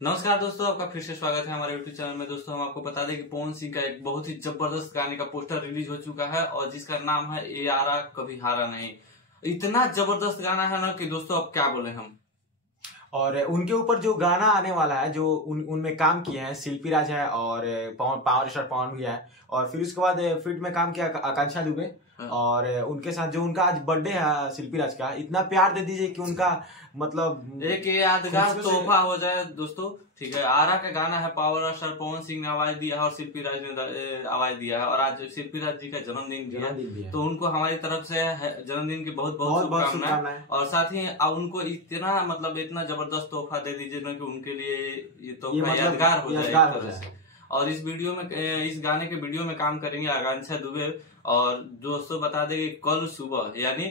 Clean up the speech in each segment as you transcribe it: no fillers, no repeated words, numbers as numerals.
नमस्कार दोस्तों, आपका फिर से स्वागत है हमारे यूट्यूब चैनल में। दोस्तों, हम आपको बता दें कि पवन सिंह का एक बहुत ही जबरदस्त गाने का पोस्टर रिलीज हो चुका है और जिसका नाम है ए आरा कभी हारा नहीं। इतना जबरदस्त गाना है ना कि दोस्तों अब क्या बोले हम। और उनके ऊपर जो गाना आने वाला है जो उनमें काम किए हैं शिल्पी राज है और पावर स्टार पवन भी है और फिर उसके बाद फिट में काम किया आकांक्षा दुबे और उनके साथ जो उनका आज बर्थडे है शिल्पी राज का, इतना प्यार दे दीजिए कि उनका मतलब एक यादगार तोहफा हो जाए दोस्तों। ठीक है, आरा का गाना है, पावर स्टार पवन सिंह ने आवाज दिया है और शिल्पी राज ने आवाज दिया है और आज शिल्पी राज जी का जन्मदिन भी है, तो उनको हमारी तरफ से जन्मदिन की बहुत बहुत शुभकामनाएं। और साथ ही उनको इतना मतलब इतना जबरदस्त तोहफा दे दीजिए ना कि उनके लिए ये तोहफा यादगार हो जाए। और इस वीडियो में, इस गाने के वीडियो में काम करेंगे आकांक्षा दुबे। और दोस्तों बता दें कि कल सुबह यानी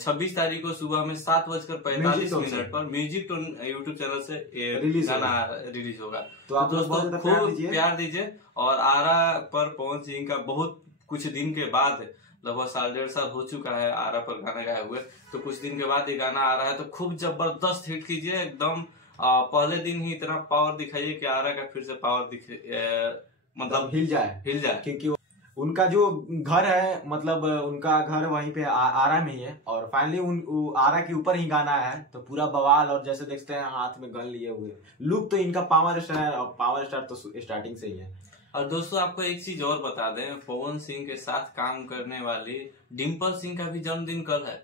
26 तारीख को सुबह में 7:45 पर म्यूजिक टोन यूट्यूब चैनल से गाना रिलीज होगा। तो आप दोस्तों खूब प्यार दीजिए। और आरा पर पवन सिंह का बहुत कुछ दिन के बाद, लगभग 1.5 साल हो चुका है आरा पर गाना गाए हुए, तो कुछ दिन के बाद ये गाना आ रहा है, तो खूब जबरदस्त हिट कीजिए एकदम। पहले दिन ही इतना पावर दिखाइए कि आरा का फिर से पावर मतलब हिल जाए क्योंकि उनका जो घर है, मतलब उनका घर वहीं पे आरा में ही है और फाइनली आरा के ऊपर ही गाना है, तो पूरा बवाल। और जैसे देखते हैं हाथ में गन लिए हुए, लुक तो इनका पावर स्टार है और पावर स्टार तो स्टार्टिंग से ही है। और दोस्तों आपको एक चीज और बता दें, पवन सिंह के साथ काम करने वाली डिम्पल सिंह का भी जन्मदिन कल है,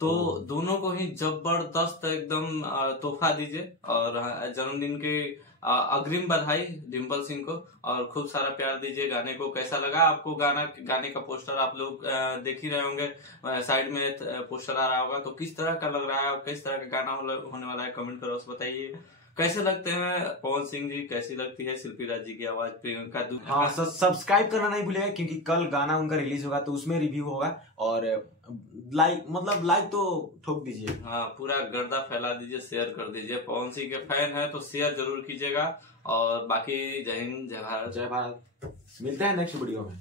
तो दोनों को ही जबरदस्त एकदम तोहफा दीजिए और जन्मदिन के अग्रिम बधाई डिम्पल सिंह को। और खूब सारा प्यार दीजिए। गाने को कैसा लगा आपको? गाने का पोस्टर आप लोग देख ही रहे होंगे, साइड में पोस्टर आ रहा होगा, तो किस तरह का लग रहा है और किस तरह का गाना होने वाला है, कमेंट करो, बताइए कैसे लगते हैं पवन सिंह जी, कैसी लगती है शिल्पी राज जी की आवाज, प्रियंका दुबे। हाँ, सब्सक्राइब करना नहीं भूलिएगा क्योंकि कल गाना उनका रिलीज होगा तो उसमें रिव्यू होगा। और लाइक तो ठोक दीजिए। हाँ, पूरा गर्दा फैला दीजिए, शेयर कर दीजिए। पवन सिंह के फैन है तो शेयर जरूर कीजिएगा। और बाकी जय हिंद, जय भारत। जय भारत। मिलते हैं नेक्स्ट वीडियो में।